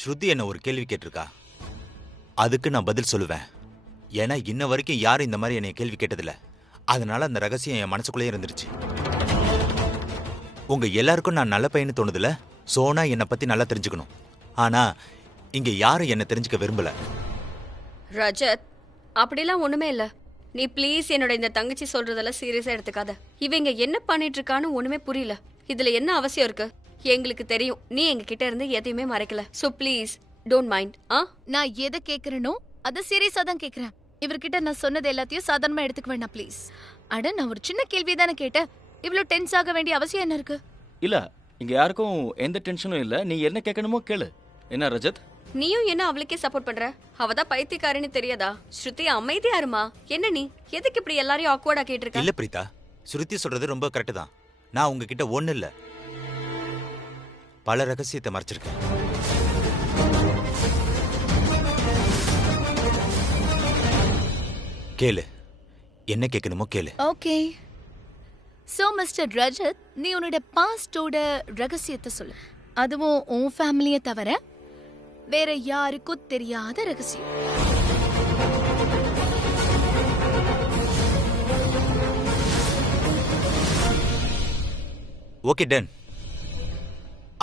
ஸ்ருதி என்ன ஒரு கேள்வி கேட்டிருக்கா, அதுக்கு நான் பதில் சொல்லுவேன். ஏன்னா இன்ன வரைக்கும் யாரும் இந்த மாதிரி என்னை கேள்வி கேட்டதில்ல. அதனால அந்த ரகசியம் என் மனசுக்குள்ளேயே இருந்துருச்சு. உங்க எல்லாருக்கும் நான் நல்ல பையன்னு தோணுதுல. சோனா என்னை பத்தி நல்லா தெரிஞ்சுக்கணும். ஆனா இங்க யாரும் என்ன தெரிஞ்சுக்க விரும்பல. ரஜத், அப்படிலாம் ஒண்ணுமே இல்ல. நீ ப்ளீஸ் என்னோட இந்த தங்கச்சி சொல்றதெல்லாம் சீரியஸா எடுத்துக்காத. இவங்க என்ன பண்ணிட்டு இருக்கான்னு ஒண்ணுமே புரியல. இதுல என்ன அவசியம் இருக்கு? எங்களுக்கு தெரியும் நீ எங்க கிட்ட இருந்து எதையுமே மறைக்கல. So please don't mind. நான் எதை கேக்குறேனோ அத சீரியஸா தான் கேக்குறேன். இவர்கிட்ட நான் சொன்னது எல்லாத்தையும் சாதாரணமா எடுத்துக்க வேண்டாம் ப்ளீஸ். அட, நான் ஒரு சின்ன கேள்வி தானே கேட்டேன். இவ்வளவு டென்ஸ் ஆக வேண்டிய அவசியம் என்ன இருக்கு? இல்ல, இங்க யாருக்கும் எந்த டென்ஷனும் இல்ல. நீ என்ன கேட்கணுமோ கேளு. என்ன ரஜத், நீயும் என்ன அவளுக்கே சப்போர்ட் பண்ற? அவதான் பைத்தியக்காரன்னு தெரியாதா? ஸ்ருதி அமைதியா இருமா. என்ன நீ எதுக்கு இப்படி எல்லாரையும் ஆக்வர்டா கேட்டிருக்க? இல்ல பிரீதா, ஸ்ருதி சொல்றது ரொம்ப கரெக்ட் தான். நான் உங்ககிட்ட ஒண்ணு இல்ல, பல ரகசியத்தை மறைச்சிருக்கேன். கேளு, என்ன கேட்கணுமோ கேளு. ஓகே. சோ மிஸ்டர் ரஜத், நீ உன்னோட பாஸ்டோட ரகசியத்தை சொல்லு. அதுவும் உன் ஃபேமிலியை தவிர வேற யாருக்கும் தெரியாத ரகசியம். Okay done.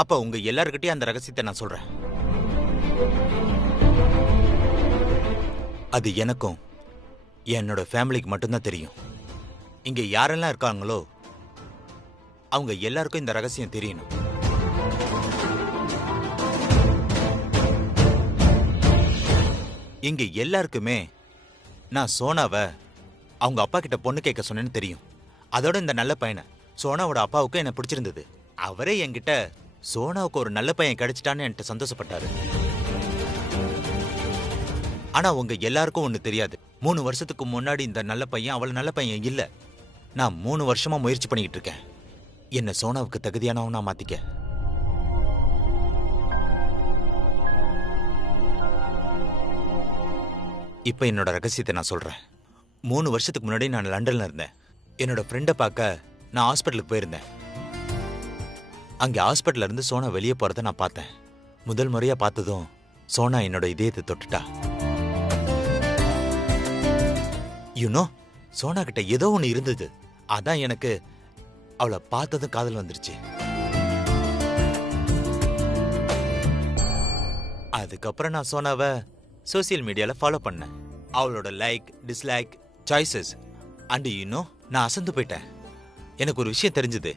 அப்ப உங்க எல்லார்கிட்டயும் அந்த ரகசியத்தை நான் சொல்றேன். அது எனக்கும் என்னோட ஃபேமிலிக்கு மட்டும்தான் தெரியும். இங்க யாரெல்லாம் இருக்காங்களோ அவங்க எல்லாருக்கும் இந்த ரகசியம் தெரியணும். இங்க எல்லாருக்குமே நான் சோனாவை அவங்க அப்பா கிட்ட பொண்ணு கேட்க சொன்னேன்னு தெரியும். அதோட இந்த நல்ல பையனை சோனாவோட அப்பாவுக்கு என்ன பிடிச்சிருந்தது. அவரே என்கிட்ட சோனாவுக்கு ஒரு நல்ல பையன் கிடைச்சிட்டான்னு என்கிட்ட சந்தோஷப்பட்டாரு. ஆனா உங்க எல்லாருக்கும் ஒண்ணு தெரியாது. 3 வருஷத்துக்கு முன்னாடி இந்த நல்ல பையன் அவள் நல்ல பையன் இல்ல. நான் 3 வருஷமா முயற்சி பண்ணிக்கிட்டு இருக்கேன் என்ன சோனாவுக்கு தகுதியானவனா மாத்திக்க. இப்ப என்னோட ரகசியத்தை நான் சொல்றேன். 3 வருஷத்துக்கு முன்னாடி நான் லண்டன்ல இருந்தேன். என்னோட ஃப்ரெண்டை பார்க்க நான் ஹாஸ்பிட்டலுக்கு போயிருந்தேன். அங்கே ஹாஸ்பிட்டல்ல இருந்து சோனா வெளியே போறத நான் பார்த்தேன். முதல் முறையா பார்த்ததும் சோனா என்னோட இதயத்தை தொட்டுட்டா. யூனோ, சோனா கிட்ட ஏதோ ஒண்ணு இருந்தது. அதான் எனக்கு அவளை பார்த்ததும் காதல் வந்துருச்சு. அதுக்கப்புறம் நான் சோனாவை சோசியல் மீடியால ஃபாலோ பண்ணேன். அவளோட like, dislike, choices and you know நான் அசந்து போயிட்டேன். எனக்கு ஒரு விஷயம் தெரிஞ்சது.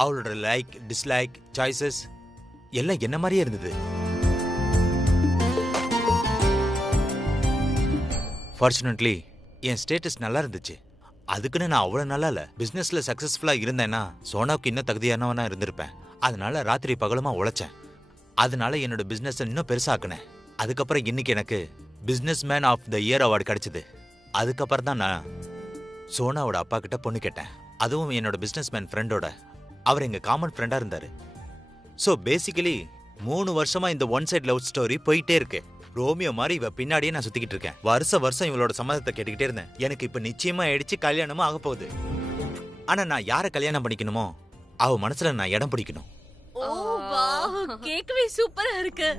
அவளோட லைக், டிஸ்லைக், சாய்ஸஸ் எல்லாம் என்ன மாதிரியே இருந்தது. ஃபார்ச்சுனேட்லி என் ஸ்டேட்டஸ் நல்லா இருந்துச்சு. அதுக்குன்னு நான் அவ்வளவு நல்லா இல்ல. பிசினஸ்ல சக்சஸ்ஃபுல்லா இருந்தேன்னா சோனாவுக்கு இன்னும் தகுதியானவனா இருந்திருப்பேன். அதனால ராத்திரி பகலுமா உழைச்சேன். அதனால என்னோட பிசினஸ் இன்னும் பெருசாக்குனேன். அதுக்கப்புறம் இன்னைக்கு எனக்கு business man of the year award கிடைச்சது. அதுக்கப்புறம் தான் நான் சோனாவோட அப்பா கிட்ட பொண்ணு கேட்டேன். அதுவும் என்னோட பிசினஸ் மேன் ஃப்ரெண்டோட. அவர் எங்க காமன் ஃப்ரெண்டா இருந்தாரு. ஸோ பேசிக்கலி 3 வருஷமா இந்த ஒன் சைட் லவ் ஸ்டோரி போயிட்டே இருக்கு. ரோமியோ மாதிரி இவ பின்னாடியே நான் சுத்திக்கிட்டு இருக்கேன். வருஷம் இவளோட சம்மதத்தை கேட்டுக்கிட்டே இருந்தேன். எனக்கு இப்ப நிச்சயமா ஆயிடுச்சு, கல்யாணமும் ஆக போகுது. ஆனா நான் யாரை கல்யாணம் பண்ணிக்கணுமோ அவ மனசுல நான் இடம் பிடிக்கணும். ஓ வாவ், கேக்கவே சூப்பரா இருக்கு.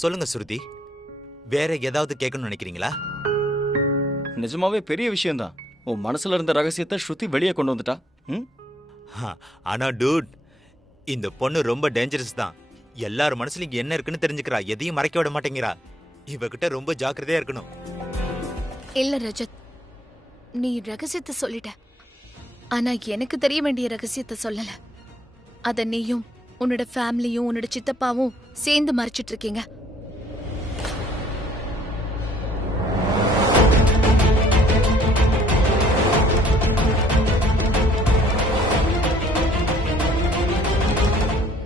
சொல்லுங்க ஸ்ருதி, வேற ஏதாவது கேட்கணும்னு நினைக்கிறீங்களா? நிஜமாவே பெரிய விஷயம்தான். உன் மனசுல இருந்த ரகசியத்தை ஸ்ருதி வெளியே கொண்டு வந்துட்டா. ஆனா டூட், இந்த பொண்ணு ரொம்ப டேஞ்சரஸ் தான். எல்லார் மனசுல என்ன இருக்குன்னு தெரிஞ்சுக்கிறா. எதையும் மறைக்க விட மாட்டேங்கிறா. இவகிட்ட ரொம்ப ஜாக்கிரதையா இருக்கணும். இல்ல ரஜத், நீ ரகசியத்தை சொல்லிட்ட. ஆனா எனக்கு தெரிய வேண்டிய ரகசியத்தை சொல்லல. அத நீயும் உன்னோட ஃபேமிலியும் உன்னோட சித்தப்பாவும் சேர்ந்து மறைச்சிட்டு இருக்கீங்க.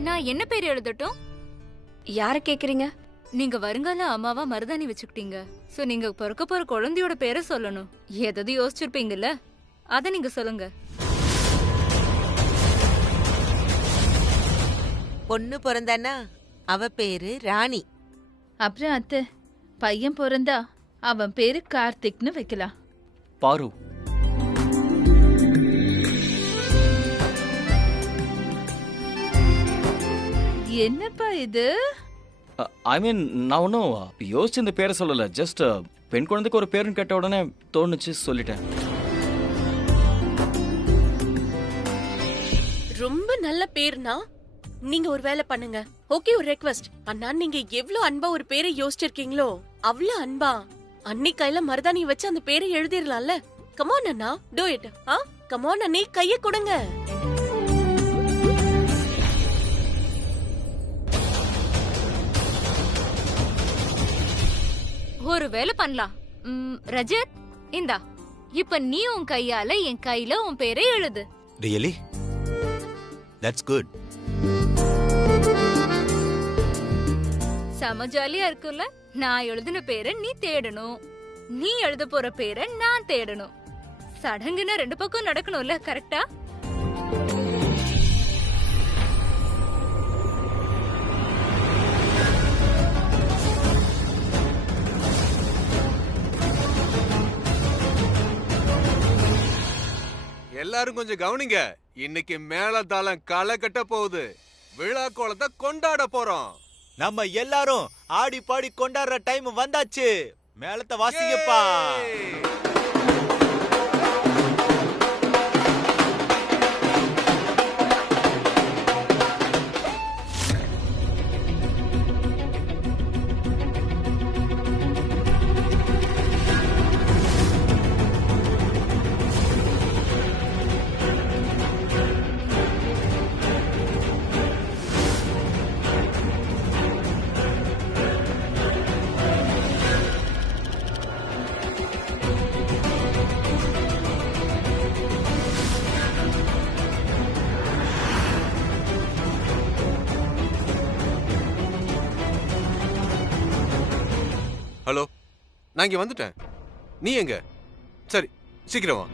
நான் என்ன பேர் எழுதட்டும்? யார கேக்குறீங்க? நீங்க வருங்கால அம்மாவா மருதாணி வச்சுக்கிட்டீங்க. சோ நீங்க பிறக்க போற குழந்தையோட பேரை சொல்லணும். எதாவது யோசிச்சிருப்பீங்கல்ல, அத நீங்க சொல்லுங்க. பொண்ணு பிறந்தானா அவ பேரு ராணி. அப்புறம் அத்தை, பையன் பிறந்தா அவன் பேரு கார்த்திக்னு வைக்கலாம். பாரு, என்னப்பா இது? ஐ மீன் நான் ஒன்றும் யோசிச்சு இந்த பேரை சொல்லலை. ஜஸ்ட் பெண் குழந்தைக்கு ஒரு பேருன்னு கேட்ட உடனே தோணுச்சு, சொல்லிட்டேன். ரொம்ப நல்ல பேர்னா நீங்க ஒரு வேலை பண்ணுங்க. ஓகே, ஒரு ரெக்வெஸ்ட். அண்ணா, நீங்க எவ்ளோ அன்பா ஒரு பேரை யோசிச்சிருக்கீங்களோ அவ்ளோ அன்பா அன்னி கையில மருதாணி வச்சு அந்த பேரை எழுதிரலாம்ல. கமான் அண்ணா, டூ இட். கமான் அண்ணி, கைய கொடுங்க. ஒரு வேலை பண்ணலாம். ரஜத், இந்தா, இப்ப நீ உன் கையால என் கையில உன் பேரை எழுது. ரியலி? That's good. செம ஜாலியா இருக்குல்ல? நான் எழுதின பேரை நீ தேடணும், நீ எழுத போற பேரை நான் தேடணும். சடங்குன்னா 2 பக்கம் நடக்கணும்ல, கரெக்டா? எல்லாரும் கொஞ்சம் கவனிங்க. இன்னைக்கு மேளதாளம் களை கட்ட போகுது. விழா கோலத்தை கொண்டாட போறோம். நம்ம எல்லாரும் ஆடி பாடி கொண்டாடுற டைம் வந்தாச்சு. மேளத்தை வாசிங்கப்பா. ஹலோ, நான் இங்க வந்துட்டேன். நீ எங்க? சரி, சீக்கிரம் வா.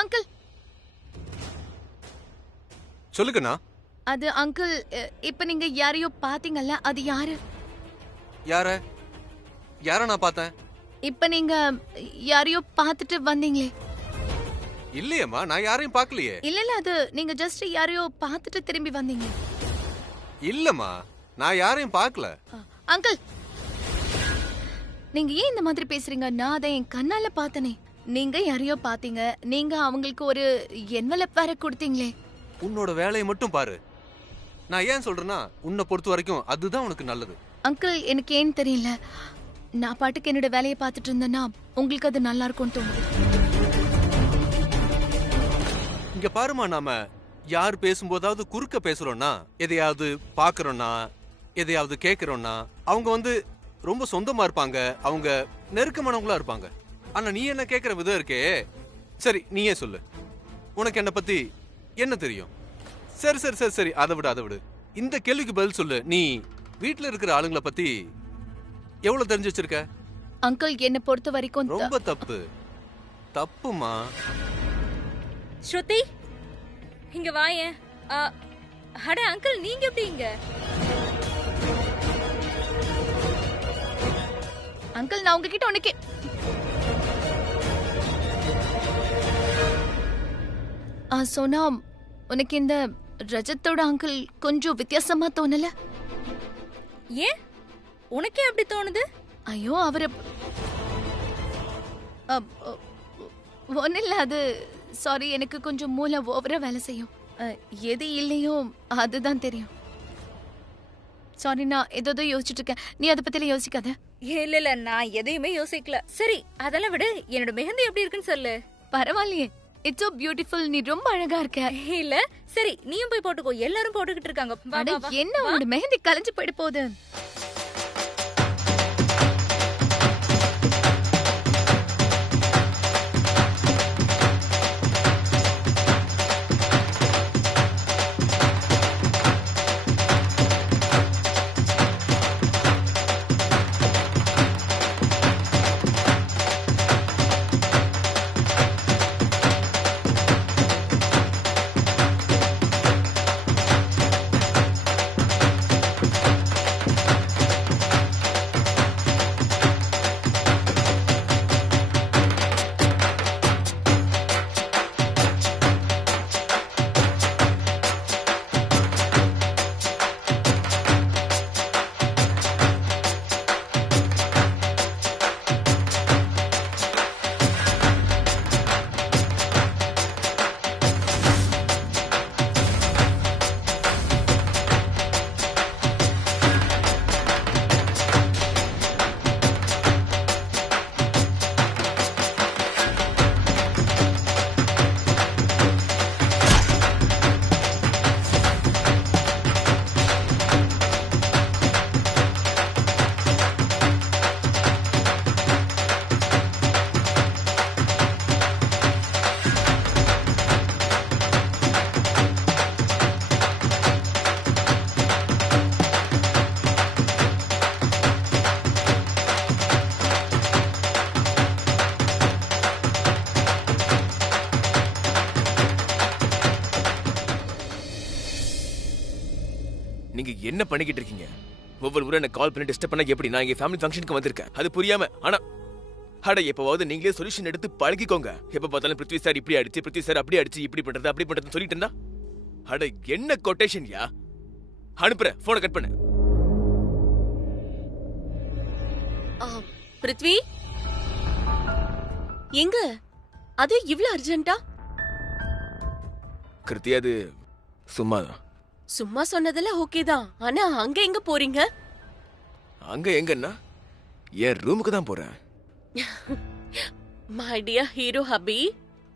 அங்கிள், சொல்லுங்கண்ணா. அது அங்கிள், இப்ப நீங்க யாரையோ பாத்தீங்கல்ல, அது யாரு? யார நான் பார்த்தேன்? இப்ப நீங்க யாரையோ பாத்துட்டு வந்தீங்களே. இல்லையம்மா, நான் யாரையும் பார்க்கலையே. இல்ல, அது நீங்க ஜஸ்ட் யாரையோ பாத்துட்டு திரும்பி வந்தீங்க. இல்லம்மா, நான் யாரையும் பார்க்கல. அங்கிள், நீங்க ஏன் இந்த மாதிரி பேசுறீங்க? நான் அதை என் கண்ணால பார்த்தனே. நீங்க யாரையோ பாத்தீங்க, நீங்க அவங்களுக்கு ஒரு என்வலப் வேற கொடுத்தீங்களே. உன்னோட வேலையை மட்டும் பாரு. நான் ஏன் சொல்றேன்னா, உன்னை பொறுத்த வரைக்கும் அதுதான் உனக்கு நல்லது. அங்கிள், எனக்கு ஏன்னு தெரியல, நான் பாட்டுக்கு என்னோட வேலையை பார்த்துட்டு இருந்தேன்னா உங்களுக்கு அது நல்லா இருக்கும்னு தோணுது. இங்க பாருமா, நாம யார் பேசும்போதாவது குறுக்க பேசுறோம்னா, எதையாவது பாக்குறோம்னா, எதையாவது கேட்கறோம்னா, அவங்க ரொம்ப சொந்தமா இருப்பாங்க, அவங்க நெருக்கமானவங்களா இருப்பாங்க. ஆனா நீ என்ன கேட்கிற விதம் இருக்கே. சரி, நீயே சொல்லு, உனக்கு என்ன பத்தி என்ன தெரியும்? சரி சரி சரி சரி, அதை விடு. இந்த கேள்விக்கு பதில் சொல்லு. நீ வீட்டுல இருக்கிற ஆளுங்களை பத்தி எவ்வளவு தெரிஞ்சு வச்சிருக்க? அங்கிள், என்ன பொறுத்த வரைக்கும் ரொம்ப தப்புமா. ஸ்ருதி, இங்க வாயேன். அட அங்கிள், நீங்க எப்படி இங்க? அங்கிள், நான் உங்ககிட்ட உனக்கு சோனா, உனக்கு இந்த ரஜத்தோட அங்கிள் கொஞ்சம் வித்தியாசமா தோணல? ஏன் உனக்கே அப்படி தோணுது? ஐயோ, அவரு ஒன்னில்ல, அது சாரி, எனக்கு கொஞ்சம் மூளை ஓவரா வேலை செய்யும். எது இல்லையோ அதுதான் தெரியும். சாரி, நான் ஏதோ யோசிச்சுட்டு இருக்கேன். நீ அதை பத்தில யோசிக்காத. இல்ல, நான் எதையுமே யோசிக்கல. சரி, அதெல்லாம் விடு. என்னோட மெஹந்தி எப்படி இருக்குன்னு சொல்லு. பரவாயில்லையே, இட்ஸ் சோ பியூட்டிஃபுல். நீ ரொம்ப அழகா இருக்க. இல்ல, சரி, நீயும் போய் போட்டுக்கோ. எல்லாரும் போட்டுக்கிட்டு இருக்காங்க. என்ன உன்னோட மெஹந்தி கலைஞ்சு போயிட போகுது. நீங்க என்ன பண்ணிக்கிட்டு இருக்கீங்க? ஒவ்வொரு முறை எனக்கு கால் பண்ணி டிஸ்டர்ப் பண்ண எப்படி? நான் எங்க ஃபேமிலி ஃபங்க்ஷனுக்கு வந்திருக்கேன், அது புரியாம. ஆனா அட எப்பவாவது நீங்களே சொல்யூஷன் எடுத்து பழகிக்கோங்க. எப்ப பார்த்தாலும் பிருத்வி சார் இப்படி அடிச்சு, பிருத்வி சார் அப்படி அடிச்சு, இப்படி பண்றது அப்படி பண்றதுன்னு சொல்லிட்டு இருந்தா அட என்ன கொட்டேஷன் யா? அனுப்புறேன், போனை கட் பண்ணு. பிருத்வி எங்க? அது இவ்ளோ அர்ஜென்ட்டா? கிருத்தி அது சும்மாதான். சும்மா சொன்னதுல ஓகே தான். ஆனா அங்க எங்க போறீங்க? அங்க எங்கன்னா என் ரூமுக்கு தான் போறேன். மை டியர் ஹீரோ ஹபி,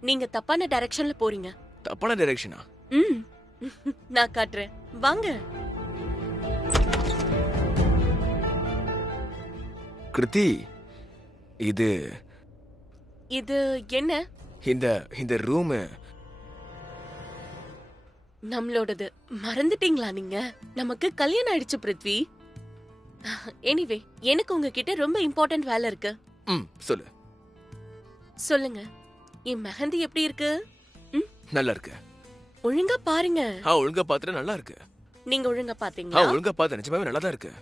நீங்க தப்பான டைரக்ஷன்ல போறீங்க. தப்பான டைரக்ஷனா? நான் காட்டுறேன், வாங்க. கிருத்தி இது இது என்ன? இந்த ரூம் நம்மளோடது. மறந்துட்டீங்களா நீங்க? நமக்கு கல்யாணம் ஆயிடுச்சு பிருத்வி. எனிவே, எனக்கு உங்ககிட்ட ரொம்ப இம்பார்ட்டன்ட் வேலை இருக்கு. சொல்லு. சொல்லுங்க, என் மெஹந்தி எப்படி இருக்கு? நல்லா இருக்கு. ஒழுங்கா பாருங்க. ஒழுங்கா பாத்துட்டு நல்லா இருக்கு. நீங்க ஒழுங்கா பாத்தீங்களா? ஒழுங்கா பாத்து நிஜமாவே நல்லா தான் இருக்கு.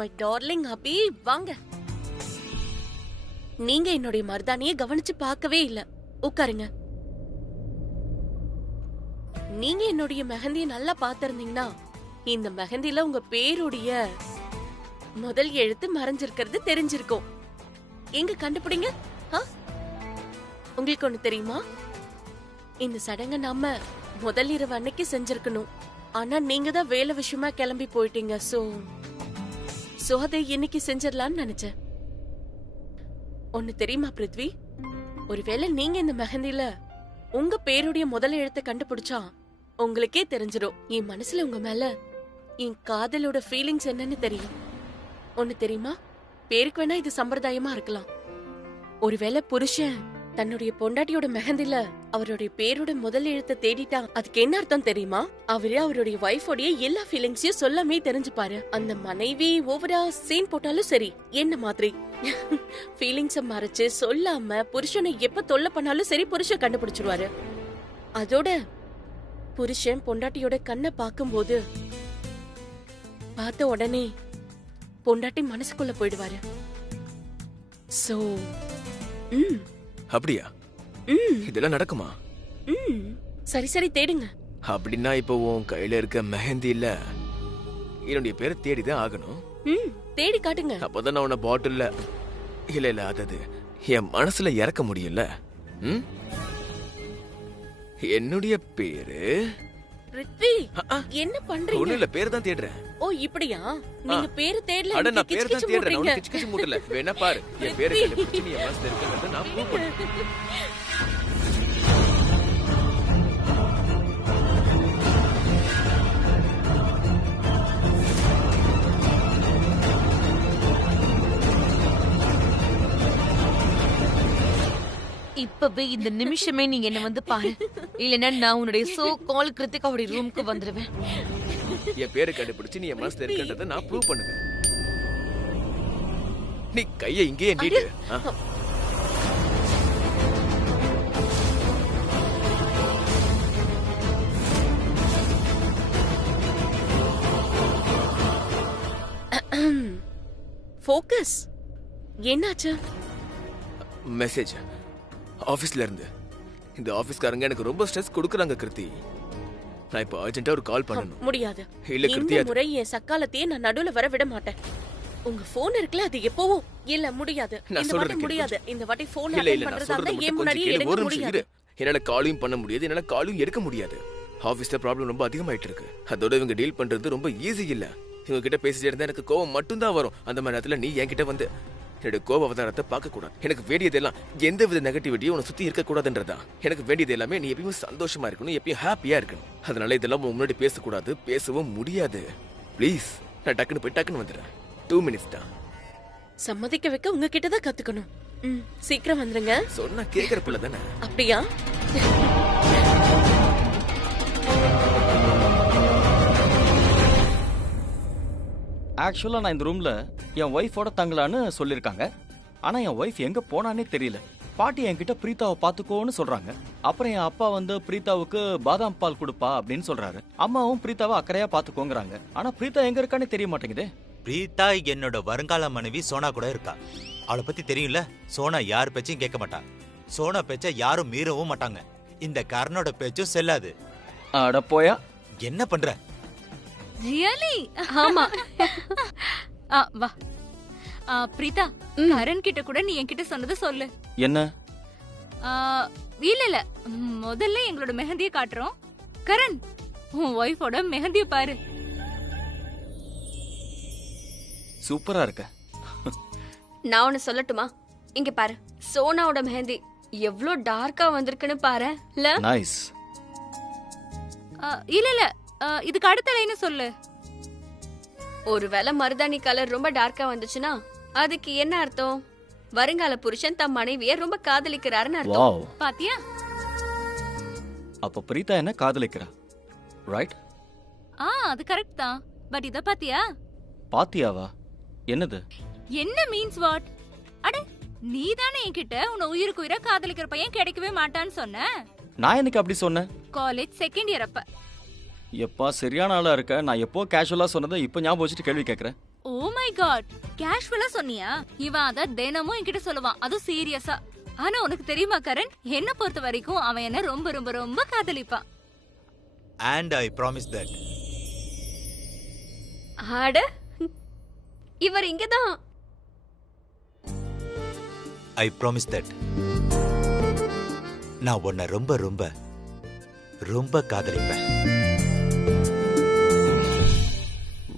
மை டார்லிங் ஹபி, வாங்க. நீங்க என்னுடைய மருதாணியை கவனிச்சு பார்க்கவே இல்ல. உட்காருங்க. நீங்க என்னுடைய மெஹந்தியை நல்லா பாத்திருந்தீங்கன்னா இந்த மெஹந்தில உங்க பேருடைய முதல் எழுத்து மறைஞ்சிருக்கிறது தெரிஞ்சிருக்கும். எங்க கண்டுபிடிங்க. உங்களுக்கு ஒண்ணு தெரியுமா? இந்த சடங்கை நாம முதல் இரவு அன்னைக்கு செஞ்சிருக்கணும். ஆனா நீங்க தான் வேலை விஷயமா கிளம்பி போயிட்டீங்க. சோ அதை இன்னைக்கு செஞ்சிடலான்னு நினைச்சேன். ஒண்ணு தெரியுமா பிருத்வி? ஒருவேளை நீங்க இந்த மெஹந்தில உங்க பேருடைய முதல் எழுத்தை கண்டுபிடிச்சா உங்களுக்கே தெரிஞ்சிடும் என் மனசுல உங்க மேல என் காதலோட ஃபீலிங்ஸ் என்னன்னு தெரியும். ஒண்ணு தெரியுமா? பேருக்கு வேணா இது சம்பிரதாயமா இருக்கலாம். ஒருவேளை புருஷன் தன்னுடைய பொண்டாட்டியோட மெஹந்தில அவருடைய பேரோட முதல் எழுத்தை தேடிட்டா அதுக்கு என்ன அர்த்தம் தெரியுமா? அவரே அவருடைய வைஃபோடைய எல்லா ஃபீலிங்ஸையும் சொல்லாமே தெரிஞ்சுப்பாரு. அந்த மனைவி ஓவரா சீன் போட்டாலும் சரி, என்ன மாதிரி ஃபீலிங்ஸ மறைச்சு சொல்லாம புருஷனை எப்ப தொல்லை பண்ணாலும் சரி புருஷன் கண்டுபிடிச்சிருவாரு. அதோட புருஷன் பொண்டாட்டியோட கண்ணை பார்க்கும்போது பார்த்த உடனே பொண்டாட்டி மனசுக்குள்ள போயிடுவாரு. சோ அப்படியா? இதெல்லாம் நடக்குமா? சரி சரி தேடுங்க. அப்படின்னா இப்போ உன் கையில இருக்க மெஹந்தி இல்ல என்னுடைய பேரை தேடிதான் ஆகணும். தேடி காட்டுங்க. அப்பதான் நான் உன்னை பாட்டில்ல இல்ல அது என் மனசுல இறக்க முடியல. என்னுடைய பேரு பிருத்வி. என்ன பண்றீங்க? ஒண்ணு இல்ல, பேர் தான் தேடுறேன். ஓ இப்படியா? நீங்க பேரு தேடல. அட நான் பேர் தான் தேடுறேன். நான் கிச்சு கிச்சு மூட்டல. வேணா பாரு, என் பேரை கண்டுபிடிச்சு நீ என் மனசுல இருக்கறத நான் ப்ரூவ் பண்றேன். இப்பவே இந்த நிமிஷமே நீங்க என்ன வந்து பாரு, இல்லன்னா நான் உன்னுடைய சோ கால் கிருத்திகாவுடைய ரூமுக்கு வந்துருவேன். என் பேரை கண்டுபிடிச்சு நீ என் மனசுல இருக்கறத நான் ப்ரூவ் பண்ணுவேன். நீ கையை இங்கேயே நீட்டு. ஃபோக்கஸ். என்னாச்சு? மெசேஜ் ஆபீஸ்ல இருந்து. இந்த ஆபீஸ்காரங்க எனக்கு ரொம்ப ஸ்ட்ரெஸ் கொடுக்கறாங்க கிருத்தி. நான் இப்ப அர்ஜென்ட்டா ஒரு கால் பண்ணனும். முடியாது. இல்ல கிருத்தி, இந்த முறை என் சக்காலத்தையே நான் நடுவுல வர விட மாட்டேன். உங்க போன் இருக்குல, அது எப்பவும் இல்ல முடியாது. இந்த வாட்டி முடியாது. இந்த வாட்டி போன் அட்டெண்ட் பண்றதா இருந்தா ஏன் முன்னாடியே எடுக்க முடியாது. என்னால காலையும் பண்ண முடியாது, என்னால காலையும் எடுக்க முடியாது. ஆபீஸ்ல ப்ராப்ளம் ரொம்ப அதிகமாயிட்டு இருக்கு. அதோட இவங்க டீல் பண்றது ரொம்ப ஈஸி இல்ல. இவங்க கிட்ட பேசிட்டே இருந்தா எனக்கு கோவம் மட்டும் தான் வரும். அந்த மாதிரி நேரத்துல நீ என்கிட்ட வந்து என்னோட கோப அவதாரத்தை பார்க்க கூடாது. எனக்கு வேண்டியதெல்லாம் எந்த வித நெகட்டிவிட்டியும் உன்னை சுத்தி இருக்க கூடாதுன்றதா. எனக்கு வேண்டியது எல்லாமே நீ எப்பயும் சந்தோஷமா இருக்கணும், எப்பயும் ஹாப்பியா இருக்கணும். அதனால இதெல்லாம் முன்னாடி பேசக்கூடாது, பேசவும் முடியாது. ப்ளீஸ், நான் டக்குன்னு போய் டக்குன்னு வந்துடுறேன். 2 minutes தான். சம்மதிக்க வைக்க உங்ககிட்ட தான் கத்துக்கணும். சீக்கிரம் வந்துருங்க. சொன்னா கேக்குற பிள்ளை தானே. அப்படியா? ஆக்சுவலா நான் இந்த ரூம்ல என் ஒய்ஃபோட தங்கலான்னு சொல்லியிருக்காங்க. ஆனா என் ஒய்ஃப் எங்க போனானே தெரியல. பாட்டி என்கிட்ட பிரீத்தாவை பாத்துக்கோன்னு சொல்றாங்க. அப்புறம் என் அப்பா வந்து பிரீத்தாவுக்கு பாதாம் பால் கொடுப்பா அப்படின்னு சொல்றாரு. அம்மாவும் பிரீத்தாவை அக்கறையா பாத்துக்கோங்கறாங்க. ஆனா பிரீத்தா எங்க இருக்கான்னு தெரிய மாட்டேங்குதே. பிரீத்தா என்னோட வருங்கால மனைவி சோனா கூட இருக்கா. அவளை பத்தி தெரியும்ல. சோனா யார் பேச்சையும் கேட்க மாட்டா. சோனா பேச்ச யாரும் மீறவும் மாட்டாங்க. இந்த கர்ணோட பேச்சும் செல்லாது. அட போயா. என்ன பண்ற? ரியலி? ஆமா. வா. பிரீதா, கரண் கிட்ட கூட நீ என்கிட்ட சொன்னது சொல்லு. என்ன? இல்ல முதல்ல எங்களோட மெஹந்தியை காட்டுறோம். கரண், உன் ஒய்ஃபோட மெஹந்தியை பாரு. சூப்பரா இருக்க. நான் ஒன்னு சொல்லட்டுமா? இங்க பாரு, சோனாவோட மெஹந்தி எவ்ளோ டார்க்கா வந்திருக்குன்னு பாரு. நைஸ். இல்ல இதுக்கு அடுத்த லைன் சொல்லு. ஒருவேளை மருதாணி கலர் ரொம்ப டார்க்கா வந்துச்சுன்னா அதுக்கு என்ன அர்த்தம்? வருங்கால புருஷன் தம் மனைவியை ரொம்ப காதலிக்கிறாருன்னு அர்த்தம். பாத்தியா? அப்ப பிரீதா என்ன காதலிக்கிறா, ரைட்? அது கரெக்ட் தான். பட் இத பாத்தியா? பாத்தியாவா? என்னது? என்ன மீன்ஸ் வாட்? அட, நீ தானே என்கிட்ட உன்னை உயிருக்கு உயிரா காதலிக்கிற பையன் கிடைக்கவே மாட்டான்னு சொன்ன. நான் எனக்கு அப்படி சொன்னேன்? காலேஜ் செகண்ட் இயர் அப்ப. எப்பா சரியான ஆளா இருக்க. நான் எப்போ கேஷுவலா சொன்னதை இப்போ ஞாபகம் வச்சுட்டு கேள்வி கேக்குறேன். ஓ மை காட், கேஷுவலா சொன்னியா? இவன் அத தினமும் என்கிட்ட சொல்லுவான், அதுவும் சீரியஸா. ஆனா உனக்கு தெரியுமா கரண், என்ன பொறுத்த வரைக்கும் அவன் என்ன ரொம்ப ரொம்ப ரொம்ப காதலிப்பான். And I promise that. அட, இவர் இங்கதான். I promise that. நான் உன்னை ரொம்ப ரொம்ப ரொம்ப காதலிப்பேன்.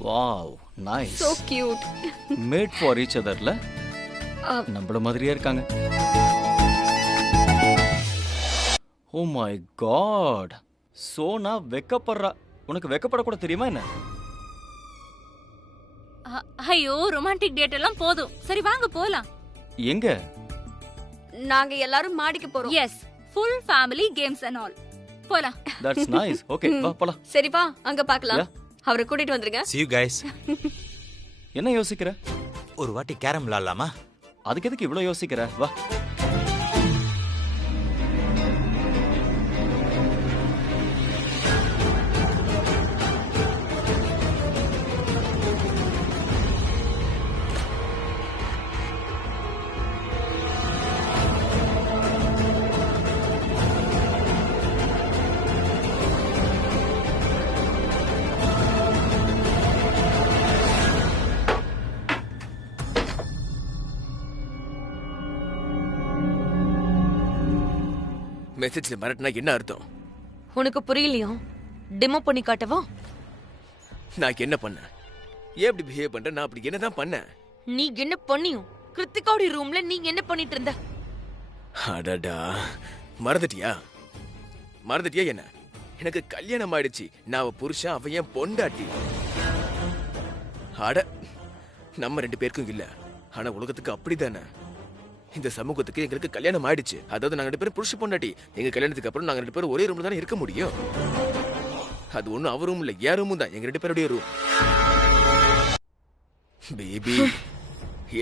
Wow, nice. So cute. Made for each otherல நம்மள மாதிரியே இருக்காங்க. ஓ மை காட், சோனா வெக்கப்படுறா. உனக்கு வெக்கப்பட கூட தெரியுமா என்ன? ஐயோ, ரொமான்டிக் டேட் எல்லாம் போதும். சரி வாங்க போலாம். எங்க? நாங்க எல்லாரும் மாடிக்கு போறோம். Yes, full family games and all. போலாம். That's nice. ஓகே, வா போலாம். சரி வா, அங்க பார்க்கலாம். அவரை கூட்டிட்டு வந்துருங்க. See you guys. என்ன யோசிக்கிற? ஒரு வாட்டி கேரம் விளையாடலாமா? அதுக்கு எதுக்கு இவ்ளோ யோசிக்கிற? வா. மெசேஜ்ல மிரட்டினா என்ன அர்த்தம்? உனக்கு புரியலையா? டெமோ பண்ணி காட்டவா? நான் என்ன பண்ணேன்? ஏன் இப்படி பிஹேவ் பண்ற? நான் அப்படி என்னதான் பண்ணேன்? நீ என்ன பண்ணியோ? கிருத்திகாவுடைய ரூம்ல நீ என்ன பண்ணிட்டு இருந்த? அடடா, மறந்துட்டியா? மறந்துட்டியா என்ன? எனக்கு கல்யாணம் ஆயிடுச்சு. நான் அவ புருஷன், அவ என் பொண்டாட்டி. அட, நம்ம 2 பேருக்கும் இல்ல, ஆனா உலகத்துக்கு அப்படித்தானே. இந்த சமூகத்துக்கு எங்களுக்கு கல்யாணம் ஆயிடுச்சு. அதாவது நாங்க 2 பேரும் புருஷ பொண்டாட்டி. எங்க கல்யாணத்துக்கு அப்புறம் நாங்க 2 பேரும் ஒரே ரூம்ல தானே இருக்க முடியும். அது ஒண்ணும் அவ ரூம் இல்ல, என் ரூமும் தான். எங்க 2 பேருடைய ரூம். பேபி,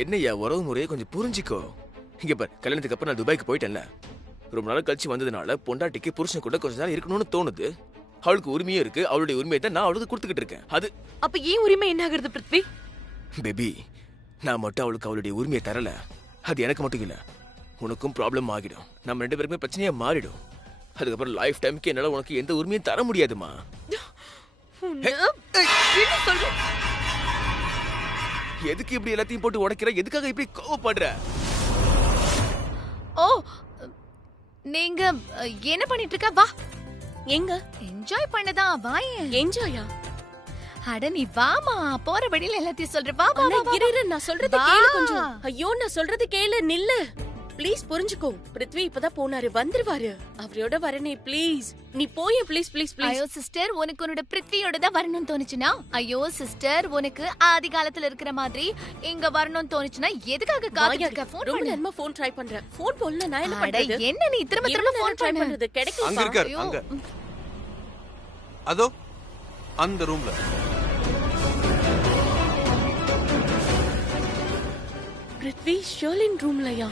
என்னையா உறவு முறையை கொஞ்சம் புரிஞ்சுக்கோ. இங்க பாரு, கல்யாணத்துக்கு அப்புறம் நான் துபாய்க்கு போயிட்டேன்ல. ரொம்ப நாள் கழிச்சு வந்ததுனால பொண்டாட்டிக்கு புருஷன் கூட கொஞ்ச நாள் இருக்கணும்னு தோணுது. அவளுக்கு உரிமையும் இருக்கு. அவளுடைய உரிமையை தான் நான் அவளுக்கு கொடுத்துக்கிட்டு இருக்கேன். அது அப்ப ஏன் உரிமை என்ன ஆகுறது பிருத்வி? பேபி, நான் மட்டும் அவளுக்கு அவளுடைய உரிமையை தரல. அது எனக்கு மட்டும் இல்ல, உனக்கும் ப்ராப்ளம் ஆகிடும். நம்ம 2 பேருக்குமே பிரச்சனையா மாறிடும். அதுக்கப்புறம் லைஃப் டைம்க்கு என்னால உனக்கு எந்த உரிமையும் தர முடியாதுமா. எதுக்கு இப்படி எல்லாத்தையும் போட்டு உடைக்கிற? எதுக்காக இப்படி கோவப்படுற? ஓ, நீங்க என்ன பண்ணிட்டு இருக்க? வா. எங்க? என்ஜாய் பண்ணதான். வா. என்ஜாயா? அட நீ வாமா, போற வழியில எல்லாத்தையும் சொல்ற. வா வா வா. இரு, நான் சொல்றது கேளு கொஞ்சம். ஐயோ, நான் சொல்றது கேளு, நில்லு ப்ளீஸ். புரிஞ்சுக்கோ, பிருத்வி இப்பதான் போனாரு, வந்துருவாரு. அவரோட வரனே ப்ளீஸ். நீ போய் ப்ளீஸ் ப்ளீஸ் ப்ளீஸ். ஐயோ சிஸ்டர், உனக்கு உன்னோட பிருத்வியோட தான் வரணும்னு தோணுச்சுனா? ஐயோ சிஸ்டர், உனக்கு ஆதி காலத்துல இருக்கிற மாதிரி இங்க வரணும்னு தோணுச்சுனா எதுக்காக காத்துட்டு இருக்க? ஃபோன் ரொம்ப பண்ணு. நேரமா ஃபோன் ட்ரை பண்றேன். ஃபோன் போடல, நான் என்ன பண்றது? என்ன நீ திரும்ப திரும்ப ஃபோன் ட்ரை பண்ணு. பண்றது கிடைக்கல. அங்க இருக்காரு, அங்க. அதோ அந்த ரூம்ல. பிருத்வி ஷர்லின் ரூம்லயா?